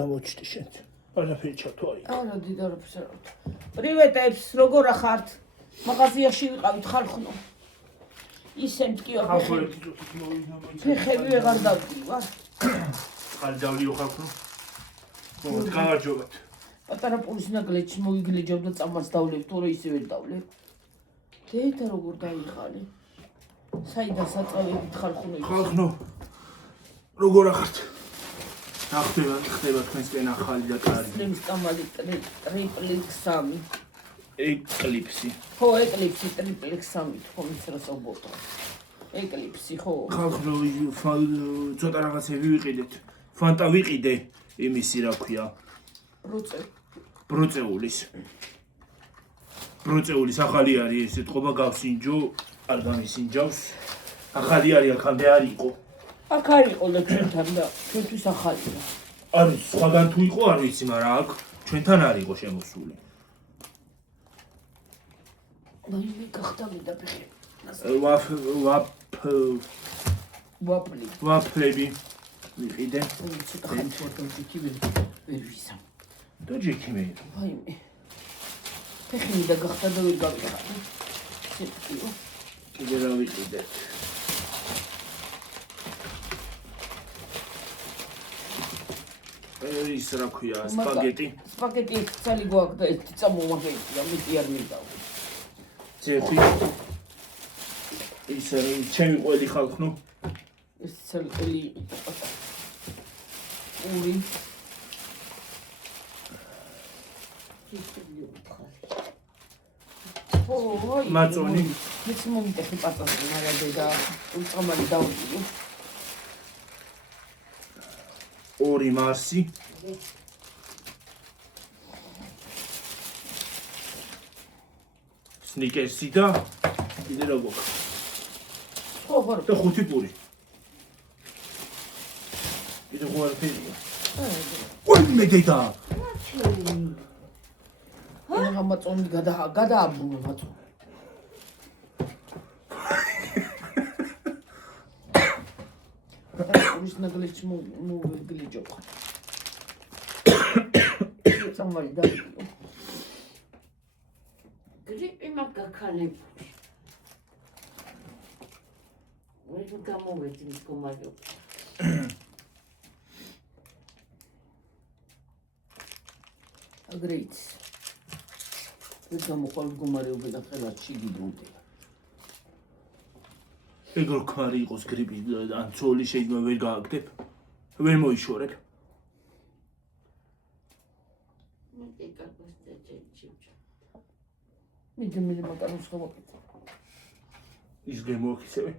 გამოჩდი შენ. არაფერი ჩართო არ იქ. არა დიდ არაფერს არ ვთ. პრივეტებს, როგორ ახართ? მაღაზიაში ვიყავით ხალხნო. ისე მткиო ფეხები ვეღარ დავდივარ. ხალ დავლიო ხალხნო. მოდი გამარჯობათ. პატარა პულის ნაგლეჩი მოიგლეჯავდა წამას დავლებ, თორე ისე ვერ დავლებ. დედა როგორ დაიხალე? საიდან საწავებით ხალხნო ის? ხალხნო. როგორ ახართ? ხდება თქვენსკენ ახალი და კარი. სლიმს წამალი ტრიპლი 3. ეკლიპსი. ხო, ეკლიპსი ტრიპლი 3 თქო მის რას ობოტო. ეკლიპსი ხო. ხალხნო ცოტა რაღაცები ვიყიდეთ. ფანტა ვიყიდე იმისი რა ქვია. ბროწეულის ახალი არის ეს ეთყობა გავსინჯო, არ გამისინჯავს. ახალი არის აქამდე არ იყო. აქ არ იყო და ჩვენთან და ჩვენთვის ახალია. არის სხვაგან თუ იყო არ ვიცი, მაგრამ აქ ჩვენთან არ იყო შემოსული. მე გახდა მიდაფეხე. ვაფლები ვიყიდე. ცოტა ხანი ფოტოჯიკი ვერ ვიზამ. დოჯიკი მე. ვაიმე. ფეხი და გახდა და ვერ გავიხარე. სიტყვიო. კიდე რა ვიყიდე. ის რა ქვია, სპაგეტი. სპაგეტი ცალი გვაქვს და ერთი წამოვაგებია, მეტი არ მიდავ. ძეხი. ის ჩემი ყველი ხალხნო. ეს ცალკელი ორი. მაწონი. მეც მომიტეხი პატარა, მაგრამ დედა უწამალი დავდიო. 2 მარსი. სნიკერსი და კიდე რა გვაქვს? ხო, და 5 პური. კიდე ხო არ ფერია. ой მე დედა. რა მაწონი გადააბრუნა მაწონი. ის ნაგლეჩი მოვიგლიჯო ხარ. წამალი დავდიო. გრიპი მაგაქალებული. ვერ გამოვედი მდგომარეობა. აგრეიც. ეს გამოყალ მდგომარეობა და ხელად შიგიდრუნდება. ეგრე ხარი იყოს გრიპი ან ცოლი შეიძლება ვერ გააგდებ. ვერ მოიშორებ. მე კაკოს და ჯეჯი. მიდმილი მაკაროს ხომაკეთ. ის გემოაქცევი.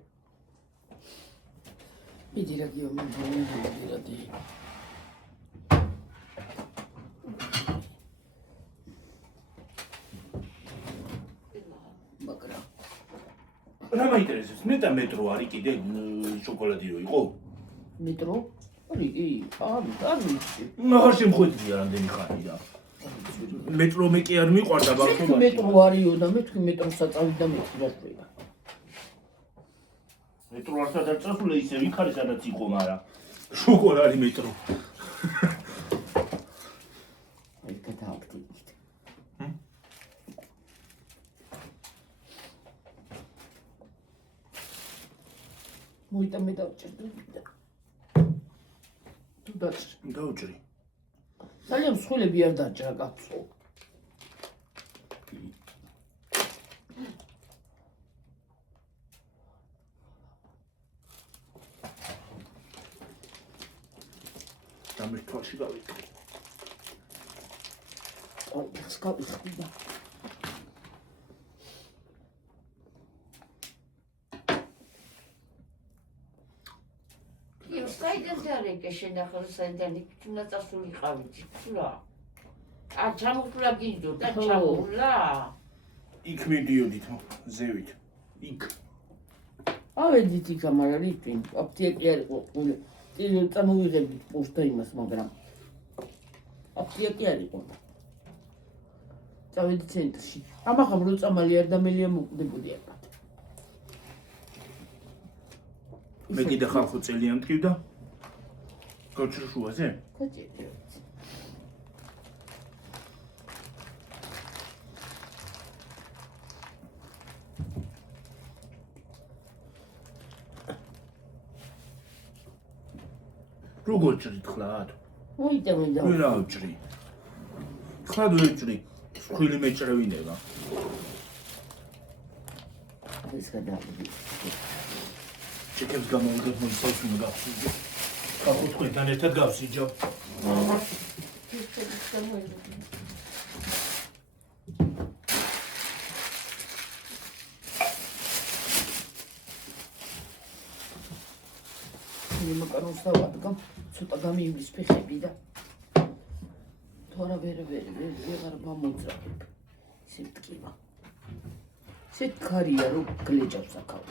მიდი რა გიო მიდი რა დი. რა მაინტერესებს? მე და მეტრო არის კიდე შოკოლადიო იყო? მეტრო? არ ვიცი. მაგარ შემხვედრია რამდენი ხანია. მეტრო მე კი არ მიყვარდა ბავშვობაში. მეტრო არისო და მე თქვი მეტროს საწავი და მეტრო დაშვება. მეტრო არ სადაწასული ისე იქ არის სადაც იყო, მაგრამ შოკოლადი მეტრო. აი გადააკეთეთ. მოიტამე დავჭერდი და თუ დაუჭრი. ძალიან მსხვილები არ დაჭრა კაცო. დამის თვალში გავიკრე. ой, ეს გავიხდი და საიდან დარეკე შენახალ საიდან იქნა წასულიყავით რა. ა ჩამოხლა გინდო და ჩამოხლა. იქ მიდიოდით ზევით. იქ. ავედით იქ ამარა რიტვინ, აპტიეკი არ იყო ყული. წამოვიღებდით პუშტა იმას, მაგრამ აპტიეკი არ იყო. წავედი ცენტრში. ამახამ რო წამალი არ დამელია მოკვდებოდი აკად. მე კიდე ხალხო წელი ამტკივდა. გაჩრშუაზე? გაჭირდა. როგორ ჭრით ხლად? მოიდა მინდა. ვერა ვჭრი. ხლად ვერ ჭრი. ხილი მეჭრევინება. ეს გადავიდი. ჩეკებს გამოვიდეთ მოიცავს უნდა გავსინჯო. ხალხო თქვენთან ერთად გავსინჯო. მაკარონს დავადგა, ცოტა გამივლის ფეხები და თორა ვეღარ მომოძრაებ. ისე მტკივა. ისეთ ქარია რომ გლეჯავს აქაო.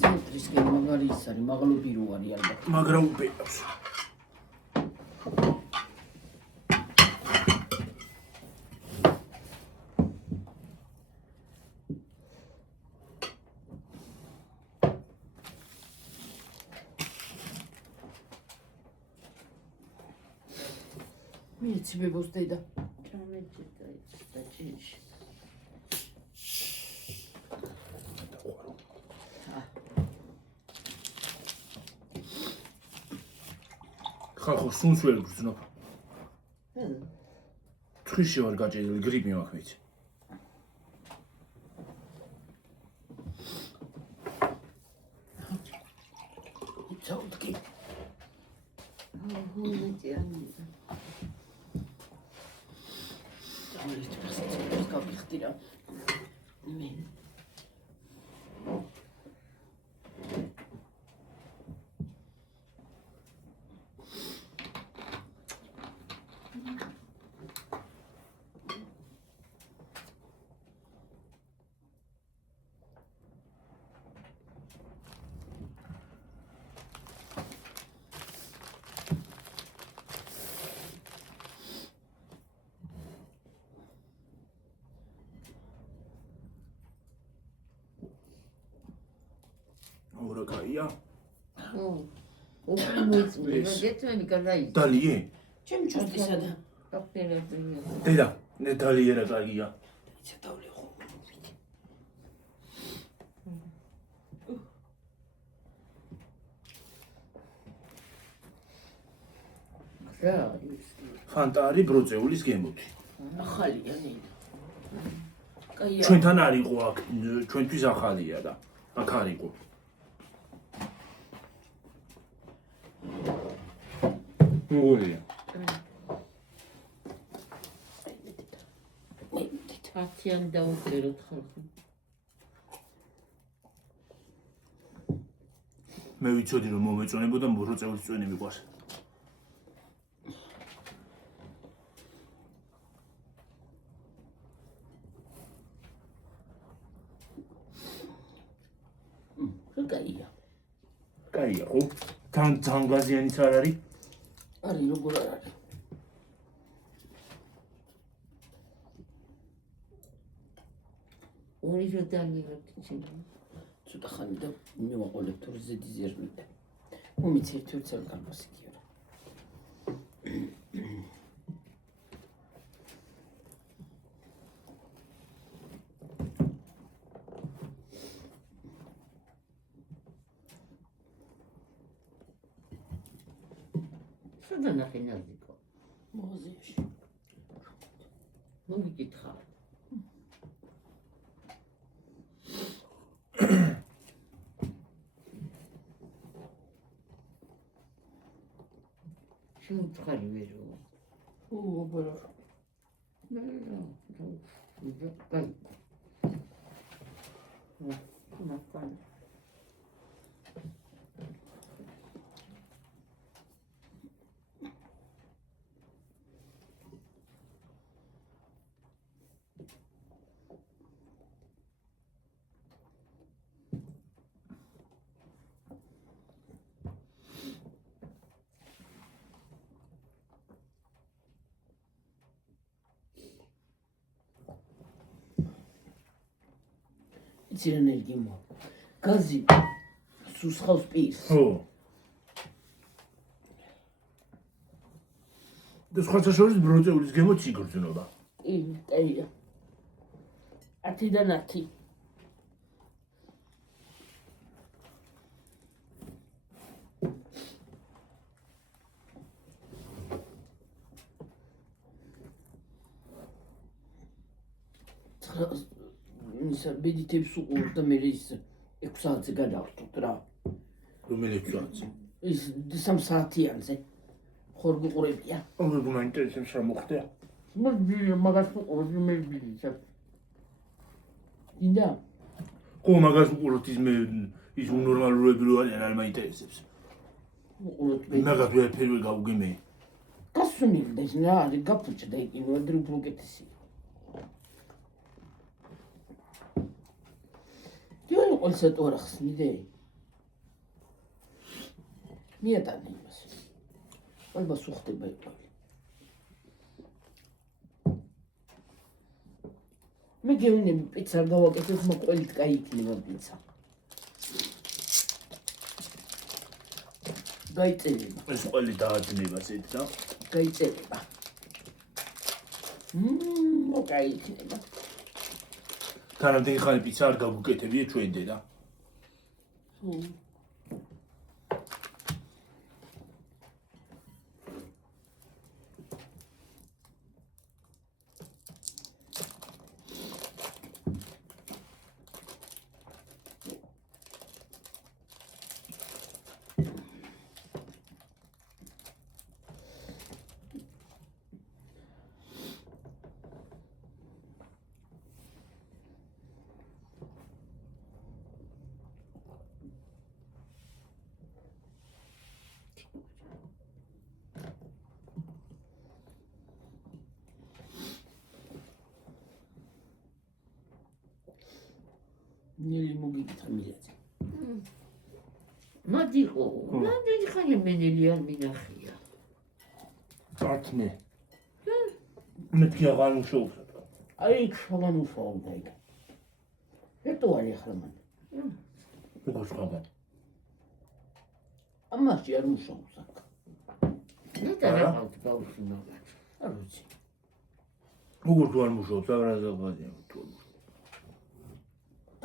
ცენტრისკენ მაგარი ის არის, მაღლობი რო არის ალბათ. მაგრამ უპეებს. მიეცი ბებოს დედა. ჩამეჭიდა ის და ჭიში. ხალხო სუნს ვერ გრძნობ. ჰმ. თხიში ვარ გაჭედილი, გრიპი მაქვს ვიცი. იცავდგი. ჰუნეტიანი. ამით ფასიც გავიხდი რა. მე ორა კაია. უფრო მოიწმი, მაგეთმენი გადაიჭი. დალიე? ჩემ ჩუსტისა და დაფერებული. დედა, დალიე რა კაია. იცი დავლე ხო. რა ის? ფანტარი ბროწეულის გემოთი. ახალია ნინა. კაია. ჩვენთან არ იყო აქ, ჩვენთვის ახალია და აქ არ იყო. მოგულია. ათიანი დავწეროთ ხალხო. მე ვიცოდი რომ მომეწონებოდა ბროწეულის წვენი მიყვარს. კაია. კაია ხო? თან ძანგაზიანიც არ არის? არის როგორ არ არის. ორი როდანია ჩიჩი. ცოტა ხანი და მივაყოლებ თუ ზედი ზერმიდა. მომიცი ერთ წელ გამოსიკიო რა. სადა ნახინაზიკო. მაღაზიაში. მოგიკითხა. შემოთხარი ვერო. უბერა. კაი. ნახან. იცი რა ენერგია. გაზი სუსხავს პირს. ხო. და სხვა შორის ბროწეულის გემოც იგრძნობა. კაია. 10-დან 10. ისა ბედითებს უყურებ და მე ის 6 საათზე გადავხტოთ რა. რომელი 6 საათი? ის 3 საათიანზე. ხორ გუყურებია. ოღონდ მაინტერესებს რა მოხდა? მაგას უყურებ მე ბედითებს. ინდა ხო მაგას უყუროთ ის უნორმალურები რო არიან არ მაინტერესებს. უყურებ მაგას ვერაფერი ვერ გავუგემე. გასვმილდეს რა არის გაფუჭდა იქ ვადრი უფრო უკეთესი. დიო ყოლსა ტორახს მიდე. მიატანე იმას. ალბათ უხდება იყო. მე გეუნები პიცა გავაკეთებ მოყოლით კაი იქნება პიცა. გაიწერება. ეს ყველი დააძნება ზედ და გაიწერება. კაი იქნება. თანამდე ხალი პიცა არ გავუკეთებია ჩვენ დედა. ნელი მოგიკითხა მილაძე. მადიყო, რამდენი ხანი მენელი არ მინახია. ართმე. მეთქი აღარ უშოუხა. აი შოვან უშოვდა იქ. ეტო არის ახლა მან. როგორ ხდება? ამაში არ უშოვს აქ. ნეტა რა ხალხი ბავშვი მაგათ. არ ვიცი. როგორ თუ არ მუშაობს აღარაზაბადია თუ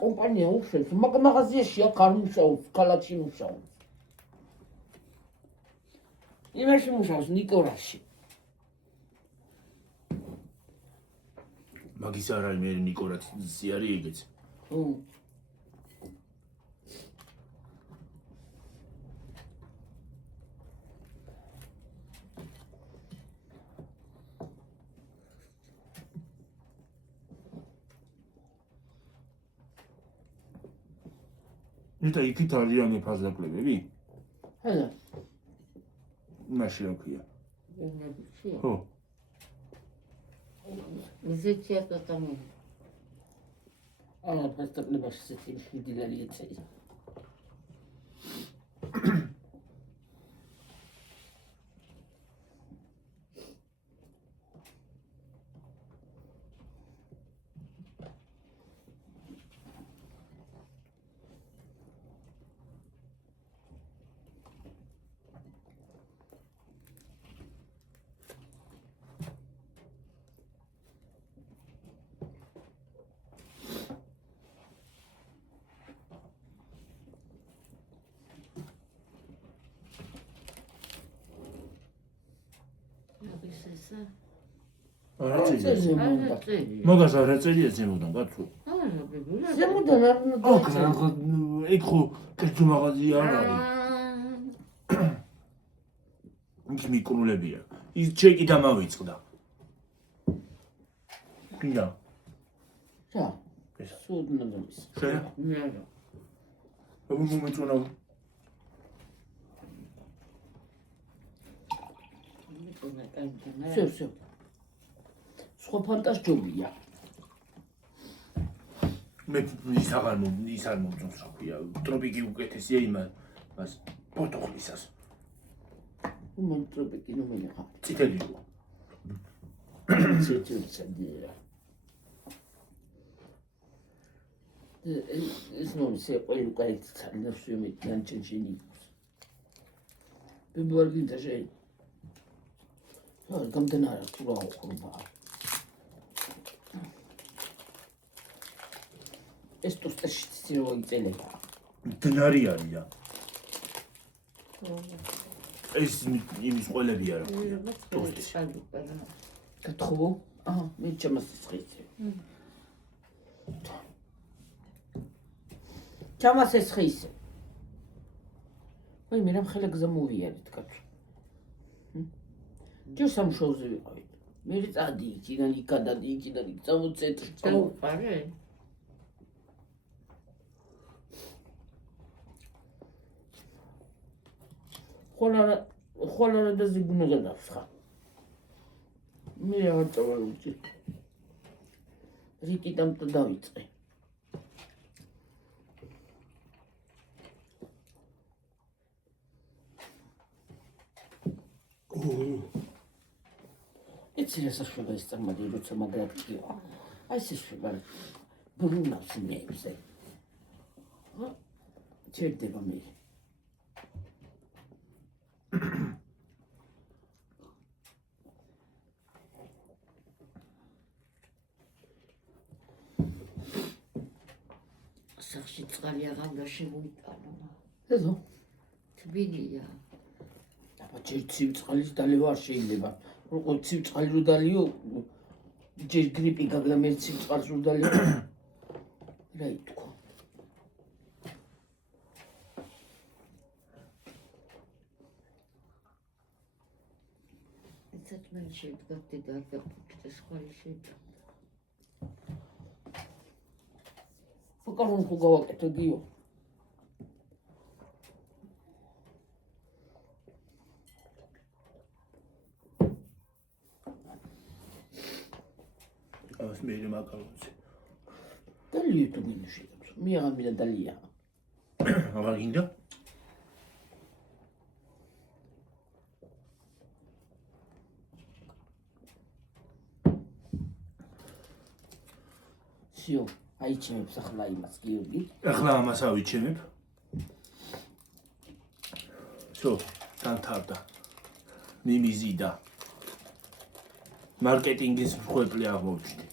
კომპანია უშვებს, მაღაზიაში აქ არ მუშაობს, ქალაქში მუშაობს. იმაში მუშაობს ნიკორაში. მაგის არ არის მე ნიკორაცი არის ეგეც. ნიტა იქით არიან ფაზაკლებები? ჰელა. მაშინ რა ქვია? ენებია. ხო. მიზეცია თამი. აა ფასტაკლებაში ისეთი მშვიდიალი ეცეი. არა წერია. ზემოდან. მაგას არ წერია ზემოდან, კაცო. არა, ბებია. ზემოდან არ უნდა ოკ, ეგ ხო კერძო მაღაზია არ არის. ის მიკრულებია. ის ჩეკი დამავიწყდა. კიდე. რა? სუდნა დამის. შენ? მერე. როგორ მომეწონა? всё. სხვა ფანტასტიკია. მე ის არ მომწონს რა ქვია. ტროპიკი უკეთესია იმას პორტოხლისას. ტროპიკი ნუ მეღა. წითელია. ცეცეცადია. ეს ნუ სეყვი უკეთ ცალნასვი მე განჩენჩენი. ბებوارგინ დაჟე. აი გამდენარა თუ რა ხურბა. ეს ტოსტაში ციროი წელება. დნარი არია. ეს იმის ყველები არა. კათხო? აჰა, მე ჩემს ხიცი. ჩამას ესხე ისე. აი მე რამ ხელა გზა მოვიარეთ კაცო. ჯერ სამშოუზე ვიყავით. მე წადი იქიდან იქ გადადი იქიდან იქ წამოწეთრ. დაუყარე? ხოლარა და ზიგუნე გადავს ხა. მე აღარ წავალუჭი. რიკიდან დავიწყე. იცი რა საშვება ეს წარმადი როცა მაგრად გიყო. აი ეს საშვება ბრუნავს მეებზე. ჩერდება მე. სახში წყალი აღარ შემოიტანა. ეზო თბილია. აბა ჯერ ცივ წყალის დალევა არ შეიძლება. როგორ ცივ წყალი რო დალიო ჯერ გრიპი გაგლა მე ცივ წყალს რო დალიო. რა ითქვა? ეცეთ მე შედგა და და სხვალი შედგა. ფოკარონ ხუგავაკეთე გიო. ას მე მაკალონზე. დალიო თუ მინუში. მე აღარ მინდა დალია. აღარ გინდა? სიო, აიჩემებს ახლა იმას გიორგი. ახლა ამას ავიჩემებ. სო, დამთავრდა. მიმიზიდა. მარკეტინგის მსხვერპლი აღმოჩნდი.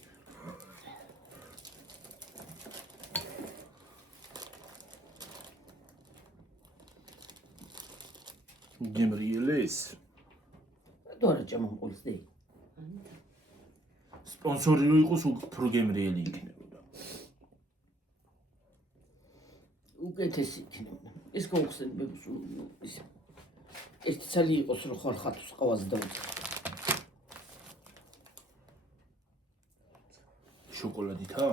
გემრიელეს დორა ჭამამყულს დი. სპონსორი რო იყოს უფრო გემრიელი იქნებოდა. უკეთესი იქნება. ეს გავხსენებ ის ერთი ცალი იყოს რო ხარ ხათოს ყავაზე დავიწყე. შოკოლადითა?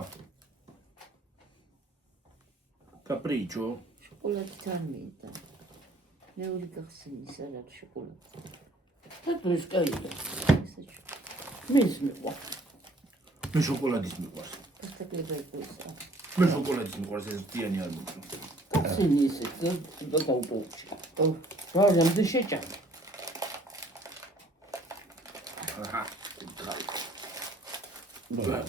კაპრიჩო. შოკოლადით არ მინდა. მეორე გახსენის არ არის შოკოლადი. და ეს კაია. ესეჩ. მის მეყვა. მე შოკოლადის მიყვარს. პასტაკება იყოსა. მე შოკოლადის მიყვარს ეს დიანი არ მოწონს. კაცინი ისე და დაუპოვჩი. რა რამდე შეჭამ. აჰა. და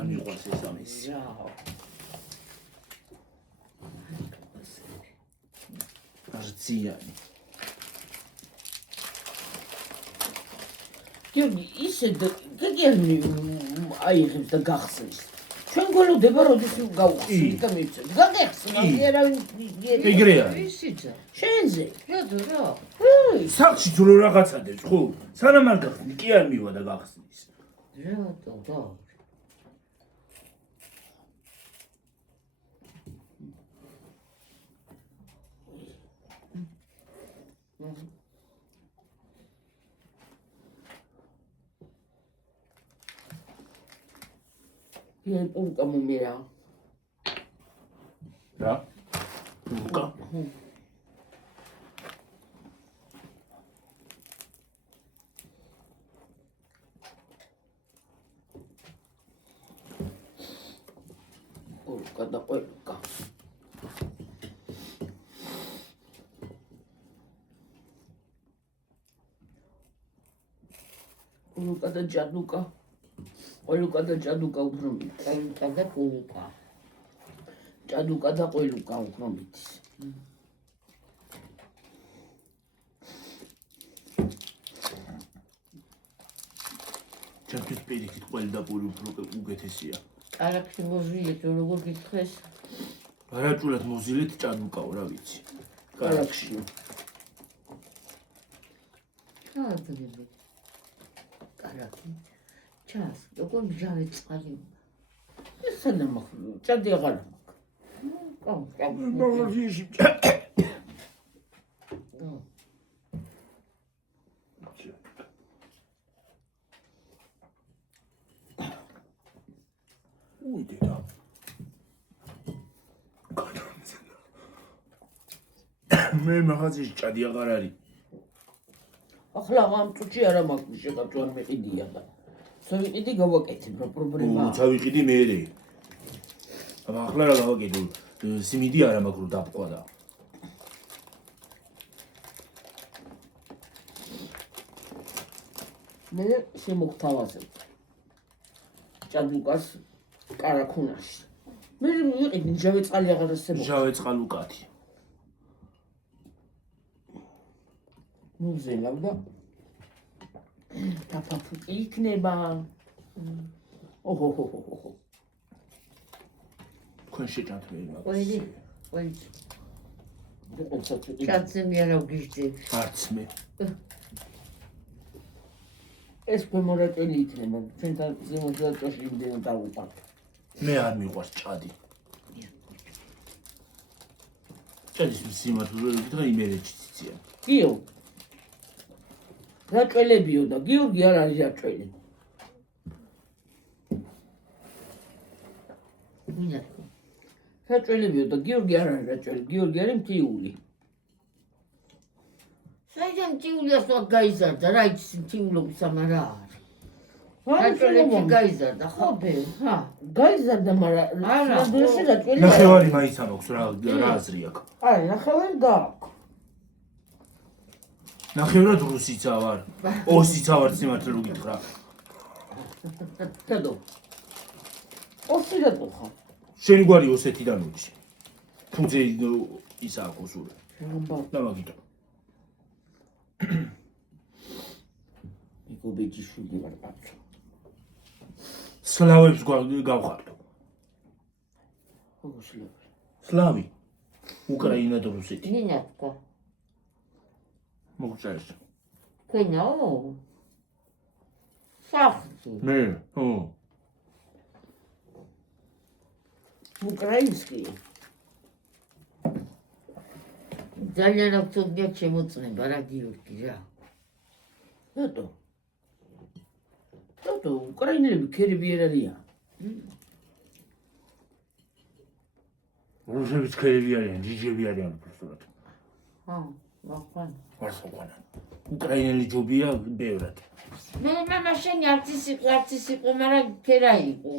არ მიყვარს ეს ამის. რაო. არციანი. გიორგი ისე გეგერნი აიღებს და გახსნის. ჩვენ გველოდება როდის გავხსნით და მივცეთ. გაგეხსნა ერავინ ეგრე არის. ისიცა. შენზე. რა? სახში თუ რო რაღაცადებს, ხო? სანამ არ გახსნი, კი არ მივა და გახსნის. რატო? და. იენ პულკა მომერა. რა? ლუკა. პულკა და პულკა. პულკა და ჯადუკა. ყოლუკა და ჯადუკა უფრო მითის. ყოლუკა და პულუკა. ჯადუკა და ყოლუკა უფრო მითის. ჩემთვის პირიქით ყველი და პური უფრო უკეთესია. კარაქში მოზილეთ როგორ გითხეს? გარაჭულად მოზილეთ ჯადუკაო რა ვიცი. კარაქში. კადრები. კარაქი. ჩას, როგორ მჟავე წყალი. ეს სანამ ჯადი აღარ მაქვს. მაღაზიაში უიდედა მე მაღაზიაში ჭადი აღარ არის ახლა ამ წუთში არა მაქვს შეგაწვა მეყიდია და სოვიყიდი გავაკეთებ რა პრობლემაა უცავიყიდი მერე აბა ახლა რა გავაკეთო სიმიდი არა მაქვს რომ დაფყვა და მე შემოგთავაზებ ჭადუკას კარაქუნაში მე ვიყიდი მჟავე წყალი აღარ არსებობს მჟავე წყალუკათი ნუ ზელავ და დაფაფუკი იქნება ოჰოჰოჰოჰო თქვენ შეჭამთ მე ყველი კაცი მე არა ვგიჟდები არც მე ეს მემორატელი იქნება ჩვენთან ზემოდაწოში იმდენ დავუყავთ მე არ მიყვარს ჭადი ჭადის სიმართლე და იმერეჩი ციცია გიო რაჭველებიო და გიორგი არ არის რაჭველი მინათქო რაჭველებიო და გიორგი არ არის რაჭველი გიორგი არის მთიული საიდან ტიულიას ვარ გაიზარდა რა იცი ტიულობის ამა რა არის რაჭველები გაიზარდა ხო ხა გაიზარდა მაგრამ არა, რადოში რაჭველი ნახევარი მაინც ამაქვს რა აზრი აქვს აი ნახევარი გააქვს ნახევრად რუსიცა ვარ ოსიცა ვარ სიმართლე რო გითხრა დადო ოსი რატო ხარ შენი გვარი ოსეთიდან უჩი ფუძე ისაა კოსურიamba და მაგიტო იკობეჯი შვილი ვარ კაცო სლავებს გავხარდო როგორ შეიძლება სლავი უკრაინა და რუსეთი მინათქო მოგჭერს ქენაო სახში მე ო უკრაინსკი ძალიან ავტობია შემოწნება რა გიორგი რა დადო უკრაინელები ქერები არ არიან რუსებიც ქერები არიან ჯიჯები არიან უბრალოდ ჰა ვახან ვარსოყვანა უკრაინელი ჯობია ბევრად მე მამა შენი არც ის იყო მაგრამ ქერა იყო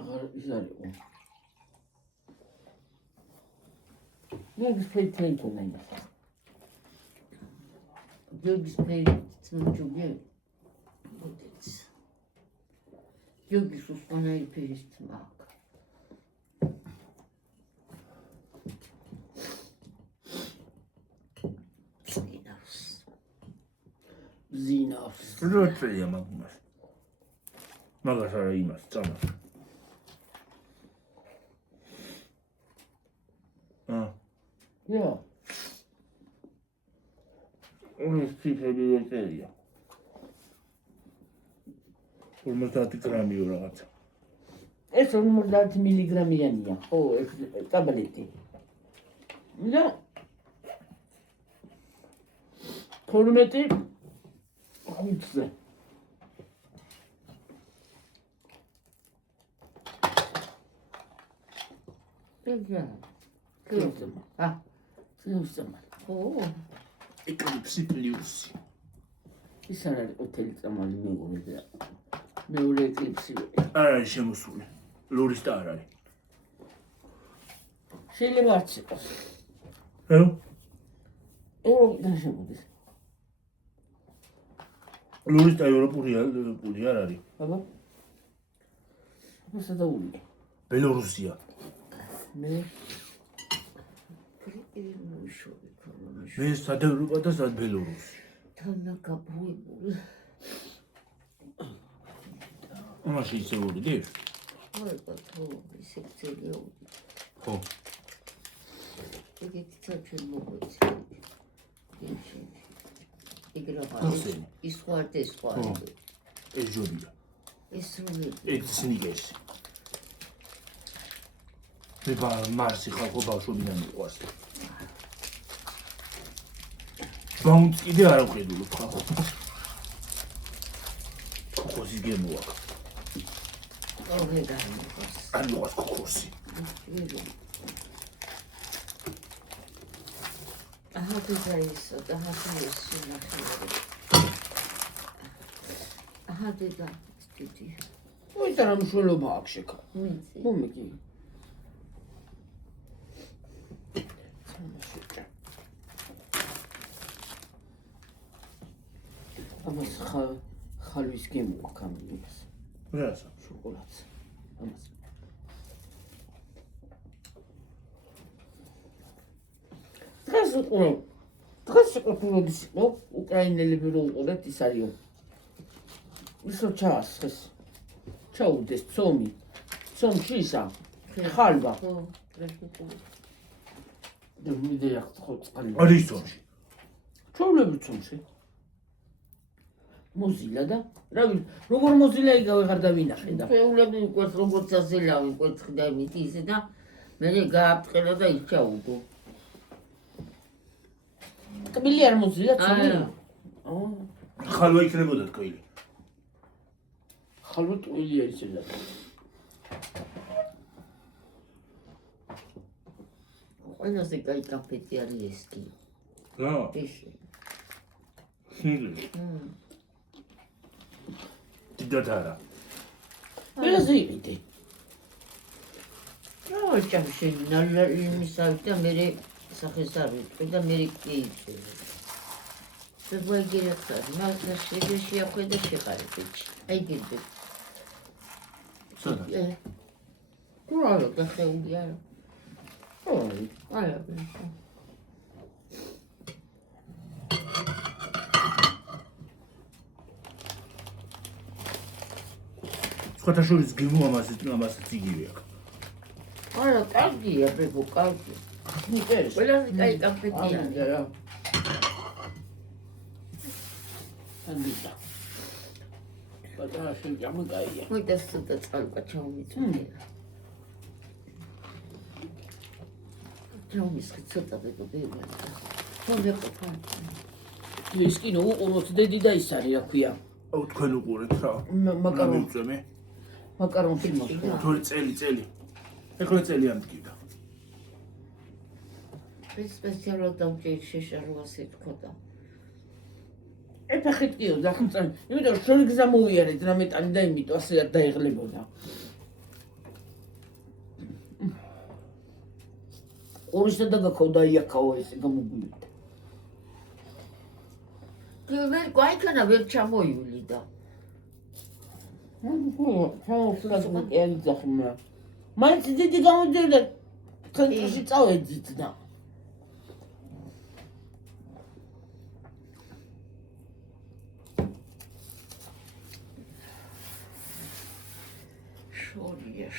აღარ ის არ იყო მე ვფეითეიქონა იმას გიორგის ფერი ძმოჯობია მოდეც გიორგის უსვანაირი ფერის ძმა აქვს ზინავს როწეა მაგას მაგას არა იმას წამას ია ეს ციფრები როწეა 50 გრამიო რაღაცა ეს 50 მილიგრამიანია ხო ეს ტაბლეტი და 12 ხუთზე ბეჯა კილოზე ა კილოზე ხო ეკლიპსი პლუსი ის არ არის ოტელი წამალი მეორე ეკლიპსი არ არის შემოსული ლურის და არ არის შეიძლება არც იყოს ე ევროპიდან შემოდის ლურის და ევროპული არ არის აბა სადაული ბელორუსია მე მე სად ევროპა და სად ბელორუსი თანაგაბუებული მაშინ ისე ვიდე ხო ისე წერია ხო ეგეთი საჩვენ მოგვეცი ეგრევა ის ხوارდე ეს ხوارდე ეს ჯობია ეს რული ეს სნიკერსი მე მარსი ხალხო ბავშვობიდან მიყვარს. ბაუნდს კიდე არ ვხედულობ ხალხო. კოკოსი გემოა. არ მიყვარს კოკოსი. აჰა დედაისა და ჰასიესი ნახევარი. აჰა დედა დიდი. მოიცა რა მშველობა აქვს შეკა. მიცი. მომიგი. ამას ხალვის გემო აქვს. რასა? შოკოლადს. ამას. დღეს შეყოლოდის იყო უკრაინელები რო უყურეთ ის არისო. ისო ჩაასხეს. ჩაუდეს ცომი. ცომში ისა. ხალვა. ხო, პრეფექტურა. და მიდია ხო წყალი. არის წონში. ჩაულები ცომში. მოზილა და რა ვიცი, როგორ მოზილა იგავ ვეღარ დავინახე და. ფეულები უკვე როგორც აზელავი კვეცხი და მითი ისე და მე გააფრთხილა და ის ჩაუგო. კბილი არ მოზილა ცომი. ხალვა იქნებოდა თქილი. ხალვა ტყილია ისე და. ყველაზე კაი კაფეთი არის ეს კი. რა? ეში. დიდად არა. მერაზე იყიდე. რა ჭამში ნალიმისავი და მე სახეს არ ვიტყვი და მე კი იცი. ზღვაგირახარ, მაგა შეხედა შეყარებიჩი. აი გიძე. სადა? კურალა გახეული არა. არა. სხვათა შორის გემო ამასაც იგივე აქვს. არა, კარგია, ბებო, კარგი. ნიკერს. ყველაზე კაი კაფეთია. რა. ანდა. პატარა შეჯამი კაია. მოიცა ცოტა წყალკა ჩაუმიწვია. ჩაუმისხი ცოტა ბებო, ბებო. ჩაუმეყვა. ის კინო უყუროთ დედი და ის არის რა ქვია. აუ თქვენ უყურეთ რა. მაკარონ. მივწვე. მაკარონში მოხდა. თორე წელი. ეხლა წელი ამტკიდა. ეს სპეციალურად დამჭირ შეშარვას ეთქოდა. ეფახით კიო დახმწან. იმიტომ შორი გზა მოვიარეთ რამეტანი და იმიტომ ასე არ დაეღლებოდა. ორისა და გაქოვდა იაკაო ესე გამოგვივიდა. მე გვაიქანა ვერ ჩამოივლი და. მაინც დიდი გამოდიოდა ცენტრში წავედით და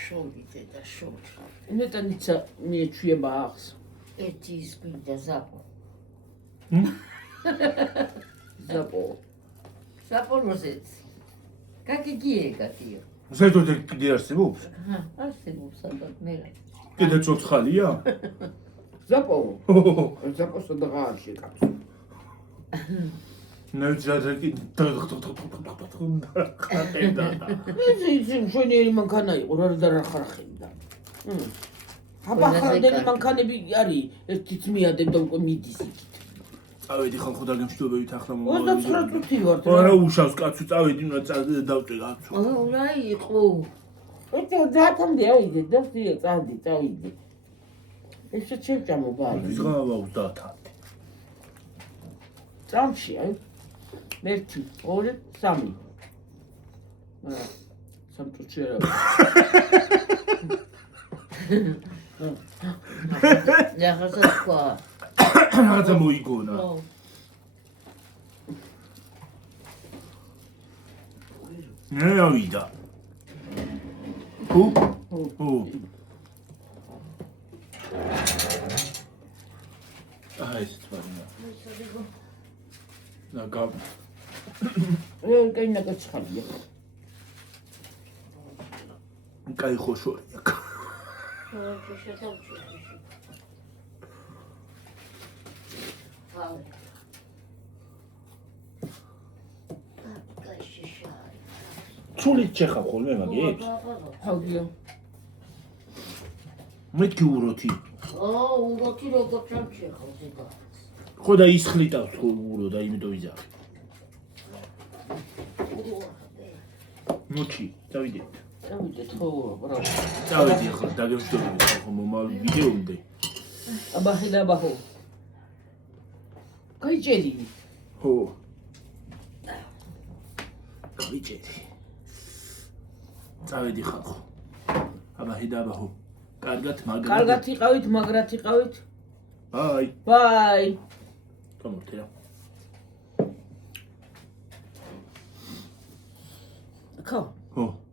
შორი დედა შორი. ნეტანიცა მიეჩვიება ახს. ერთი ის გვინდა ზაპო. ზაპო როზეც. Как и гиека тио. საერთოდ კიდე არსებობს? არსებობს ალბათ მე რა. კიდე ცოცხალია? ზაპო. ზაპო სადღა არ შეკავს. ნაიძადაკი ის მშვენიერი მანქანა იყო რა და რა ხარხებდა. აბახარდელი მანქანები არის ერთიც მიადებდა უკვე მიდის იქით. წავედი ხალხო და გემშვიდობებით ახლა 29 წუთი ვარ. არა უშავს კაცო წავედი დავწე კაცო. რა იყო? ეთო დათამდე ავიდე და წავიდე. ეს შეჭამო ბალი. ვიღავა 30-მდე. წამში აი. 1 2 3. სამწუთი არა. რაღაცა თქვა. რაღაცა მოიგონა. ნე ავიდა. აი ეს თვალია. და გაბ. კაინა კაცხალია. კაი ხოშორია. ცულით ჩეხავ ხოლმე მაგებს? ჰაგიო. მეთქი უროთი. უროთი როგორ ჩამჩეხავ ზედა. ხო და ისხლიტავს ხო ურო და იმიტომ იზარ. მოჩი, დავიდეთ. დავიდეთ ხო ბრო. წავედი ახლა დაგემშვიდობებით ხო მომავალ ვიდეომდე. აბახი და აბახო. გაიჭედი. ხო. გავიჭედი. წავედი ხალხო. აბახი და აბახო. კარგად მაგრად. კარგად იყავით, მაგრად იყავით. ბაი. ბაი. გამორთე რა. ხო. ხო.